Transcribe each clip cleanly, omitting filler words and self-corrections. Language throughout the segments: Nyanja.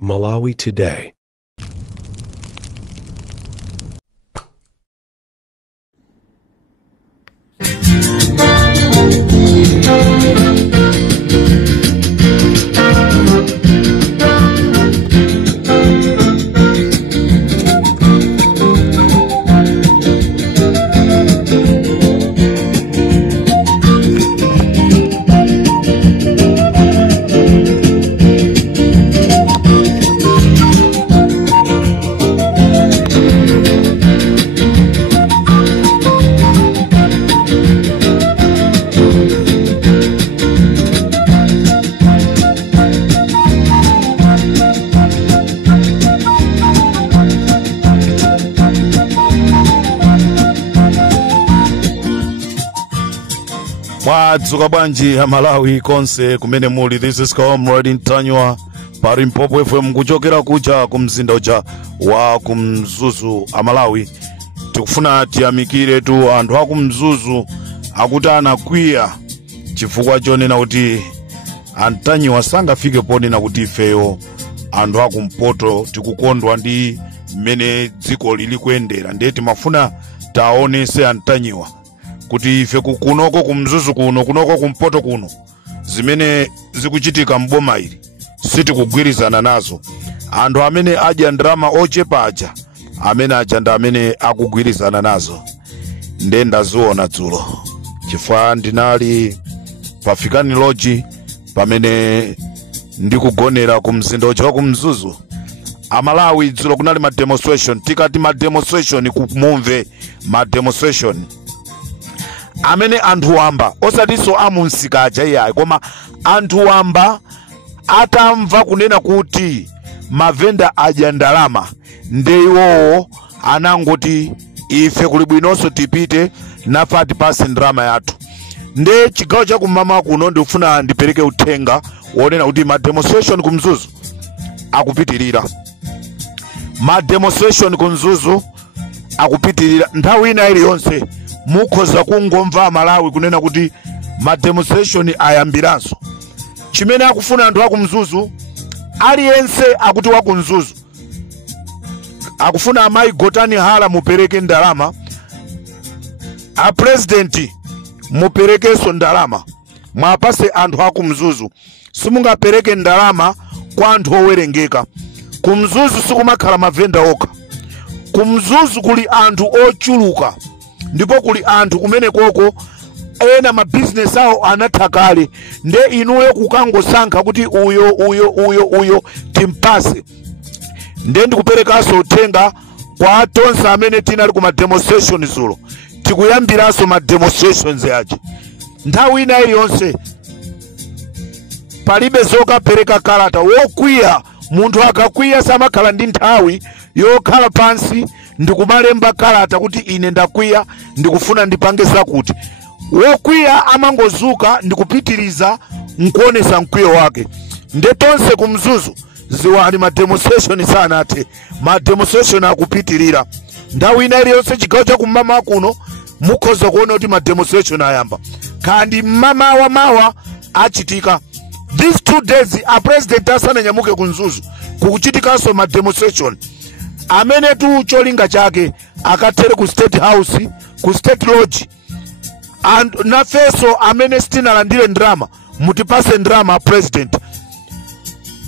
Malawi Today. Mwadzuka bwanji ya Malawi konse kumene muli. This is Comrade Ntanywa pari Mpopo FM kuchokera kuja kumzinda uja wa kumzuzu Malawi. Tikufuna tiyamikire tu anthu akumzuzu akuti anakwiya chifukwa chonena kuti Ntanywa sangafike ponena kuti ifeyo anthu akumpoto tikukondwa ndi mmene dziko lili kuyendera. Ndiye timafuna taonese Ntanywa kuti ife kunoko kumzuzu kunoko kumpoto kuno zimene zikuchitika mboma ili sitikugwirizana nazo. Anthu amene adya ndrama ochepa aja amene aja ndi amene akugwirizana nazo. Nde ndaziona dzulo chifukwa ndinali pafikani lodge pamene ndikugonera kumzinda wa kumzuzu Malawi. Dzulo kunali ma demonstration. Tikati ma demonstration kumumve ma demonstration amene anthu wamba osatiso amunsika aja iyayi koma anthu wamba atamva kunena kuti mavenda adya ndalama nde iwowo anangoti ife kuli bwinonso tipite nafa tipase ndalama yathu. Nde chigawo cha kumama kuno ndikufuna ndipereke uthenga wonena kuti ma demonstration kumzuzu akupitirira. Ma demonstration kumzuzu akupitirira. Nthawi ina iliyonse mukhoza kungomva Malawi kunena kuti ma demonstration ayambiranso. Chimene akufuna anthu akumzuzu aliyense akuti wakumzuzu akufuna amayi Gotani Hala mupereke ndalama, a president muperekeso ndalama, mwapase anthu akumzuzu. Simungapereke ndalama kwa anthu owerengeka. Kumzuzu sikumakhala mavenda okha. Kumzuzu kuli anthu ochuluka ndipo kuli anthu kumene koko ena ma business awo anathakale. Nde inuyo kukangosankha kuti uyo timpase. Nde ndikuperekaso uthenga kwa tonse amene tinali kuma demonstration zulo. Tikuyambiraso ma demonstrations aja. Nthawi ina iliyonse palibe zokapereka kalata. Wokwiya munthu akakwiya samakhala ndi nthawi yokhala pansi ndikumalemba kalata kuti ine ndakwiya ndikufuna ndipange zakuti. Wokwiya amangozuka ndikupitiriza nkuonesa mkwiyo wake. Nde tonse kumzuzu ziwani ma demonstration sanathe. Ma demonstration akupitirira. Nthawi ina iliyonse chigawo cha kumama kuno mukhoza kuona kuti ma demonstration ayamba. Kandi mama mawa achitika. These 2 days a president asananyamuke kumzuzu kukuchitikaso ma demonstration. Amene tu cholinga chake akatere ku State House, ku State Lodge. And nafeso amene sitinalandire ndrama mutipase ndrama president.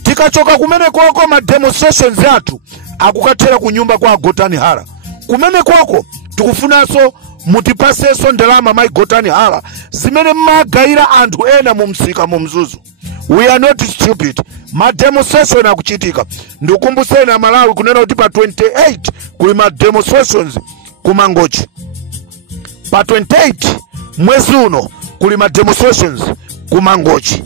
Tikachoka kumene koko ma demonstrations athu akukathera ku nyumba kwa Gotani Hala. Kumene koko tikufunaso mutipaseso ndalama mai Gotani Hala zimene magayira anthu ena mu msika mu mzuzu. We are not stupid. Ma demonstration akuchitika. Ndikumbuseni Malawi kunena kuti pa 28 kuli ma demonstrations kumangochi. Pa 28 mwezi uno kuli ma demonstrations kumangochi.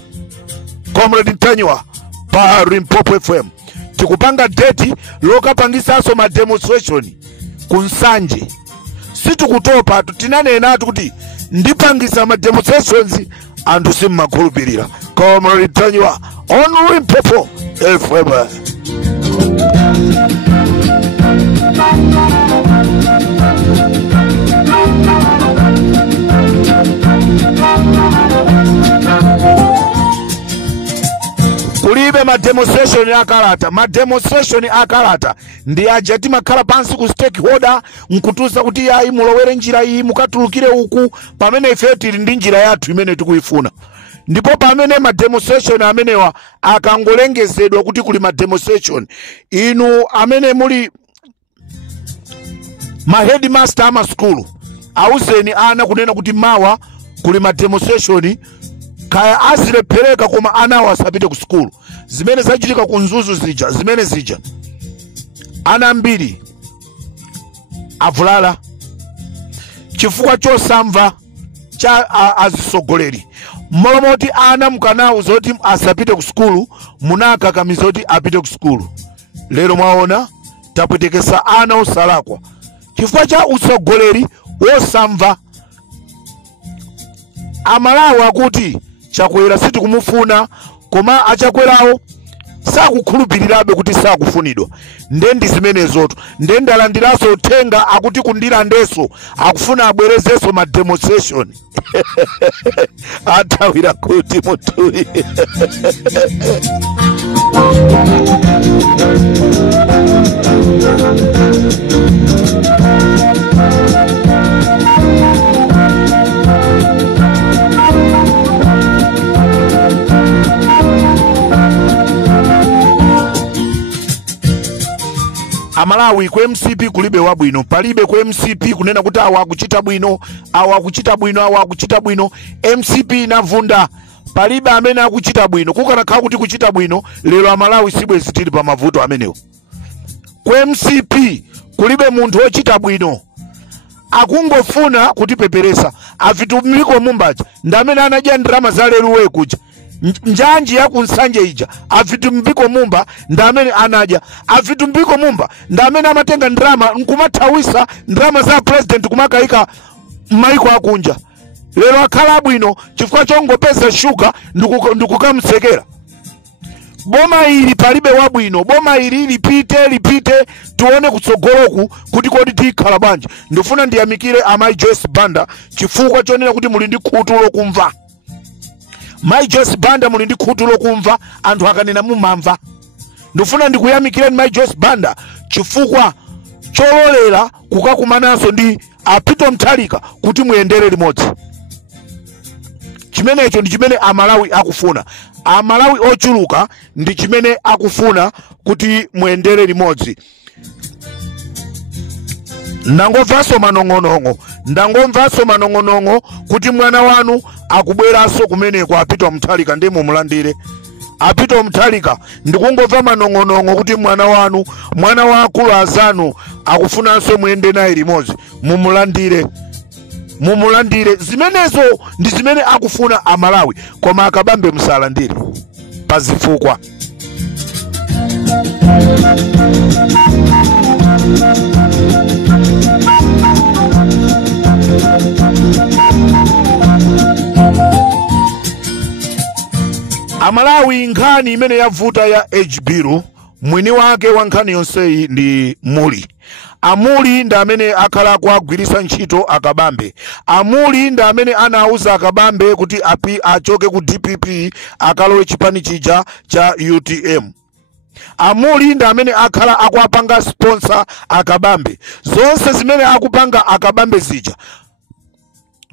Comrade Ntanywa pa Mpopo FM. Tikupanga date lokapangisaso ma demonstration kunsanje. Situkutopa tutinanena kuti ndipangisa ma demonstrations anthu simmakhulupirira. Comrade Ntanywa on Mpopo FM. kulibe ma demonstration akalata. Ma demonstration akalata ndi ajati makhala pansi ku stakeholder nkutuza kuti yayi mulowere njira iyi mukatulukire uku pamene ife tili ndi njira yathu imene tikuifuna. Ndipo pamene ma demonstration amenewa akangolengezedwa kuti kuli ma demonstration, inu amene muli ma headmaster ama school auzeni ana kunena kuti mawa kuli ma demonstration kaya azilephereka koma ana asapite ku school. Zimene zachitika ku Mzuzu zija, zimene zija ana ambiri avulala chifukwa chosamva cha azisogoleri. Molomoti ana mukanawu zoti asapite ku school, munakakamiza zoti apite ku school. Lero mwaona tapwetekesa ana osalakwa chifukwa cha usogoleri wosamva. Amalawi akuti chakwera siti kumufuna koma achakwerawo sakukhulupirirabe kuti sakufunidwa. Ndendi zimenezoto ndendalandiranso uthenga akuti kundilandenso akufuna abwerezenso ma demonstration. Atawira kuti mutuli. Amalawi ku MCP kulibe wabwino, palibe ku MCP kunena kuti awa akuchita bwino, awa akuchita bwino, awa akuchita bwino. MCP inavunda, palibe amene akuchita bwino. Kukanakhala kuti kuchita bwino, lero Amalawi sibwe zitili pa mavuto amenewo. Ku MCP kulibe munthu ochita bwino, akungofuna kutipeperesa. Avitumiko mumbaja ndamene anadya ndrama za leruwe kuja njanji ya kunsanje ija avitumbiko mumba ndamene anadya. Avitumbiko mumba ndamene amatenga ndrama nkumathawisa ndrama za president kumakaika maiko akunja. Lero akhala bwino chifukwa chongopeza shuga ndikukamsekera. Boma ili palibe wabwino, boma ili lipite tuone kutsogoloku kuti kodi tikhala bwanji. Ndifuna ndiyamikire Mai Joyce Banda chifukwa chonena kuti muli ndi khutu lokumva. Mai Joyce Banda muli ndi khutu lokumva, anthu akanena mumamva. Ndifuna ndikuyamikire Mai Joyce Banda chifukwa chololera kukakumananso ndi Peter Mutharika kuti muyendere limodzi. Chimenecho ndi chimene Amalawi akufuna. Amalawi ochuluka ndi chimene akufuna kuti muyendere limodzi. Ndangomvaso manong'onong'o kuti mwana wanu akubweranso kumeneko Peter Mutharika ndi mumulandire. Peter Mutharika ndikungomva manong'onong'o kuti mwana wa akulu azanu akufunanso muyende naye limodzi, mumulandire. Zimenezo ndi zimene akufuna Amalawi, koma akabambe musalandire pazifukwa. Amalawi nkhani imene yavuta ya H-Bill, mwini wake wa nkhani yonseyi ndi Muli. Amuli ndi amene akhala kuagwirisa ntchito akabambe. Amuli ndi amene anauza akabambe kuti achoke ku DPP akalowe chipani chija cha UTM. Amuli ndi amene akhala akuapanga sponsor akabambe. Zonse zimene akupanga akabambe zija,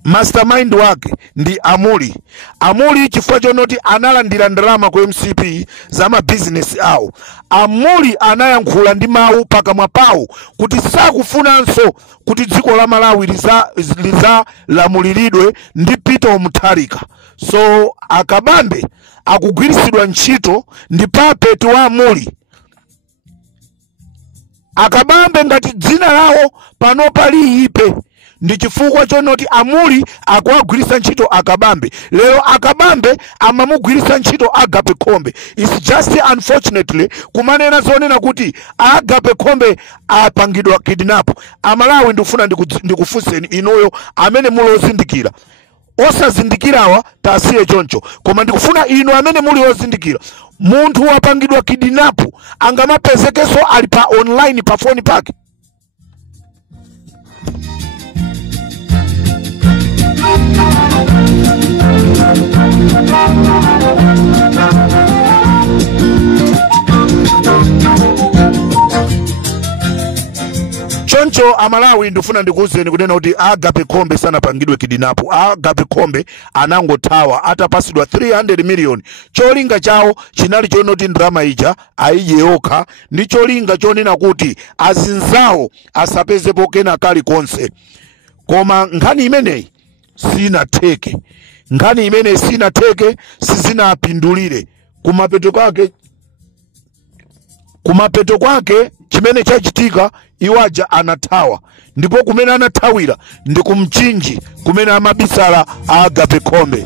mastermind wake ndi Amuli. Amuli chifukwa chonoti analandira ndalama ku MCP za ma business awo. Amuli anayankhula ndi mawu pakamwa pawo kuti sakufunanso kuti dziko la Malawi liza lamuliridwe ndi Peter Mutharika. So akabambe akugwirisidwa ntchito ndi puppet wa Amuli. Akabambe ngati dzina lawo pano pali ipe ndi chifukwa chonoti Amuli akuagwirisa ntchito akabambe. Lero akabambe amamugwirisa ntchito Agape Khombe. It's just unfortunately kumanena zonena kuti Agape Khombe apangidwa kidnap. Amalawi ndifuna ndikufunseni inoyo amene muli ozindikira. Osazindikirawa tasiye choncho, koma ndikufuna ino amene muli ozindikira. Munthu wapangidwa kidnap angamapezekeso ali pa online pa phone pake. choncho Amalawi ndifuna ndikuwuzeni kunena kuti Agape Khombe sanapangidwe kidinapu. Agape Khombe anangothawa atapasidwa 300 million. Cholinga chawo chinali chonoti ndrama ija aije yokha, ndi cholinga chonena kuti azinzawo asapezepo kena kali konse. Koma nkhani imeneyi sinatheke. Nkhani imeneyi sinatheke, sizinapindulire. Kumapeto kwake chimene chachitika iwaja anathawa, ndipo kumene anathawira ndi kumchinji kumene amabisala Agape Khombe.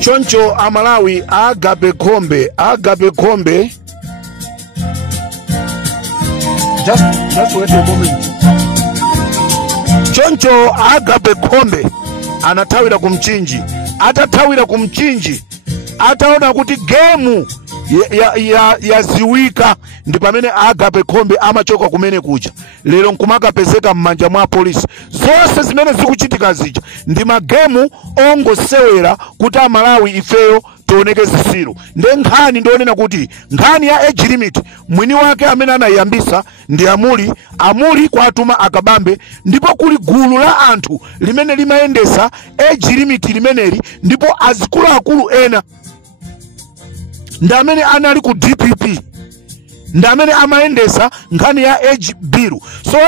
Choncho Amalawi Agape Khombe just wait a moment. Choncho Agape Khombe anathawira kumchinji. Atathawira kumchinji, ataona kuti gemu yaziwika, ndi pamene Agape Khombe amachoka kumene kuja. Lero nkumakapezeka m'manja mwa polisi. Zonse zimene zikuchitika zija ndi magemu ongosewera kuti Amalawi ifeyo tioneke zisiru. Nde nkhani ndionena kuti nkhani ya age limit mwini wake amene anayambisa ndi amuli kwatuma akabambe, ndipo kuli gulu la anthu limene limayendesa age limit limeneli, ndipo azikuluakulu ena ndamene anali ku DPP, ndamene amaendesa nkhani ya age bill. So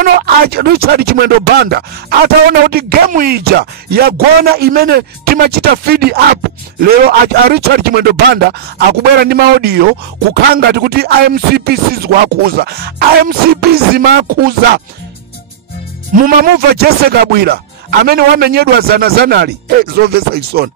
Richard Chimwendo Banda ataona kuti game ija yagona imene timachita feed up, lero Richard Chimwendo Banda akubwera ndi audio kukhanga kuti IMCP sizikuakhuza. IMCP zimakhuza. Mumamuva Jesse Kabwira amene wamenyedwa zanali zovesa isoni.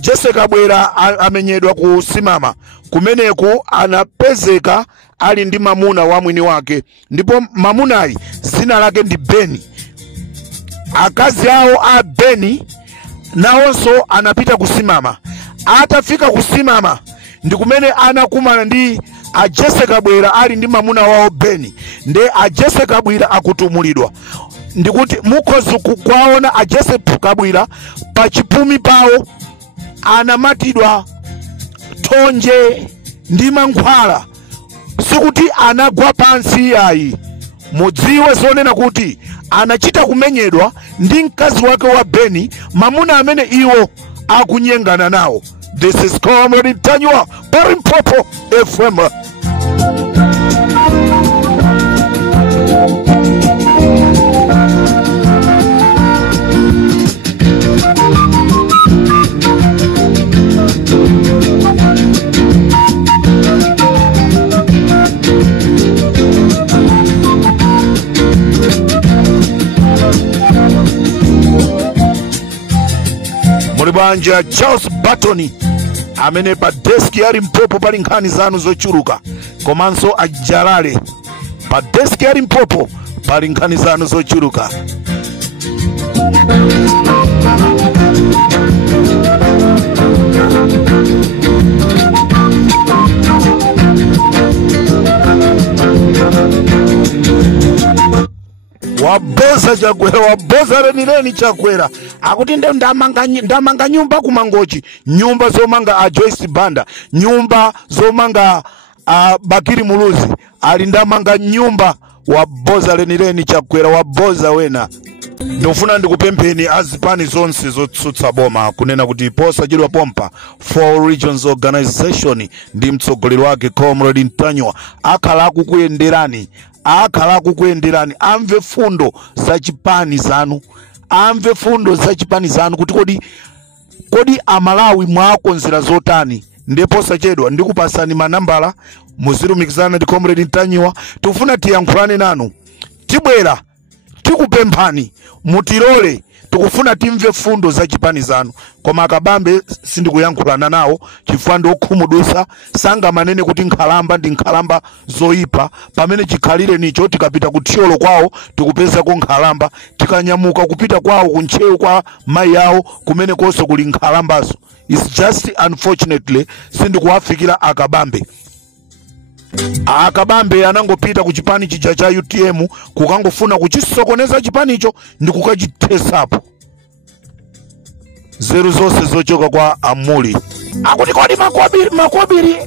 Jesse Kabwira amenyedwa kusimama kumeneku, anapezeka ali ndi mamuna wa mwini wake, ndipo mamunayi zina lake ndi Beni. Akazi awo a Beni nawonso anapita kusimama. Atafika kusimama ndi kumene anakumana ndi Jesse Kabwira ali ndi mamuna wao Beni. Nde Jesse Kabwira akutumulidwa. Ndikuti mukhozi kwaona Jesse Kabwira pa chipumi pawo anamatidwa thonje ndi mankhwala, sikuti anagwa pansi yayi. Mudziwe zonena kuti anachita kumenyedwa ndi mkazi wake wa Beni, mamuna amene iwo akunyengana nawo. This is Comrade Ntanywa, Parimpopo FM. Mulibanja Charles Batoni amene pa desk yali mpopo pali nkhani zanu zochuluka, komanso ajalale pa desk yali mpopo pali nkhani zanu zochuluka. Waboza Chakwera, waboza Renireni Chakwera akuti ndamanga nyumba kumangochi, nyumba zomanga a Joyce Banda, nyumba zomanga Bakiri Muluzi, ali ndamanga nyumba. Waboza Renireni Chakwera, waboza wena. Ndofuna ndikupempheni azipani zonse zotsutsa boma kunena kuti posachedwa pompa Four Regions Organization ndi mtsogoleri wake Comrade Ntanywa akhala kukuyenderani, amve fundo za chipani zanu, kuti kodi Amalawi mwakonzera zotani. Ndipo sachedwa ndikupasani manambala muzilumikizana ndi Comrade Ntanywa, tufuna tiyankhulane nanu. tikupemphani mutilole tikufuna timve fundo za chipani zanu. Koma akabambe sindikuyankhulana nawo chifukwa ndi okhumudusa sanga manene kuti nkhalamba ndi nkhalamba zoyipa, pamene chikhalire nicho tikapita kuthyolo kwawo tikupeza ko nkhalamba, tikanyamuka kupita kwawo kuntchewu kwa mayi yawo kumene konse kuli nkhalambazo. It's just unfortunately sindikuwafikira akabambe. Akabambe anangopita ku chipani chija cha UTM kukangofuna kuchisokoneza chipanicho ndi kukachitesapo. Zeru zonse zochoka kwa Amuli. Akuti kodi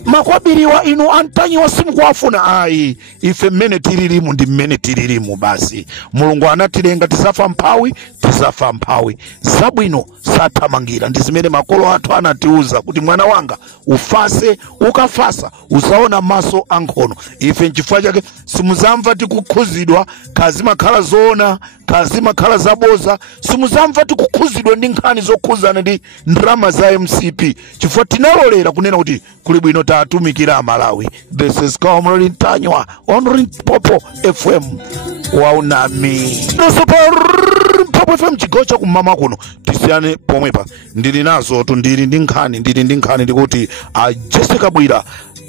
makwabiri wa inu Antanyiwa simukuwafuna. Ayi, ife mmene tililimu ndi mmene tililimu basi. Mulungu anatilenga tisafa mphawi, tisafa mphawi. Zabwino sathamangira. Ndi zimene makolo athu anatiuza kuti mwana wanga ufase, ukafasa usaona maso ankhono. Ife nchifukwa chake simuzamva tikukhuzidwa kazimakhala zoona, kazimakhala zaboza, simuzamva tikukhuzidwa ndi nkhani zokhuzana ndi ndrama za MCP. Chifukwa tinalolera kunena kuti kuli bwino tatumikira Amalawi. This is Comrade Ntanywa on Limpopo FM. Waunami Limpopo FM chigocha kumama kuno. Tisiyane pomwepa. Ndili nazo tu ndili ndi nkhani ndikuti Jessica Bwira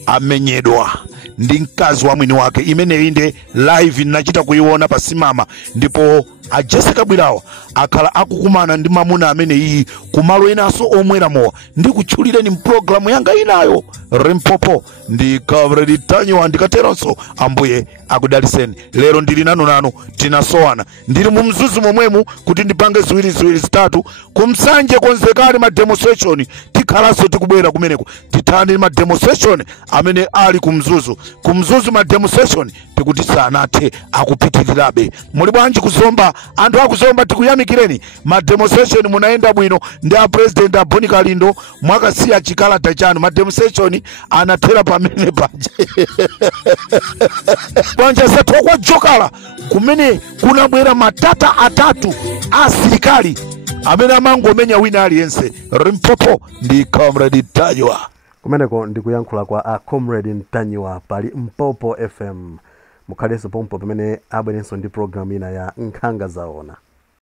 amenyedwa ndi mkazi wa mwini wake. Imene inde live ninachita kuiona pasimama, ndipo Jessica Bwirawa akhala akukumana ndi mamuna amene iyi kumalo enaso omwera mowa. Ndi kutchulireni mpulogalamu yanga inayo Limpopo ndi Comrade Ntanywa ndikateronso Ambuye akudaliseni. Lero ndili nanu tinasowana. Ndili mu mzuzu momwemu kuti ndipange ziwiri zitatu kumsanje konzekali ma demonstration tikhalaso tikubwera kumeneko tithani ma demonstration amene ali kumzuzu ma demonstration tikuti sanathe akupitirirabe. Muli bwanji kuzomba anthu akuzomba tikuyamikireni. Ma demonstration munaenda bwino ndi a president Boni Kalindo mwakasiya chikalata chanu. Ma demonstration anathera pamene paje. Bwanja satokwa jokala kumene kunabwera matata atatu asilikali amene amangomenya wina aliyense. Limpopo ndi Comrade Ntanywa. Kumeneko ndikuyankhula kwa Comrade Ntanywa pali Limpopo FM. Mukhalenso pompo pamene abwerenso ndi program ina ya Nkhanga Zaona.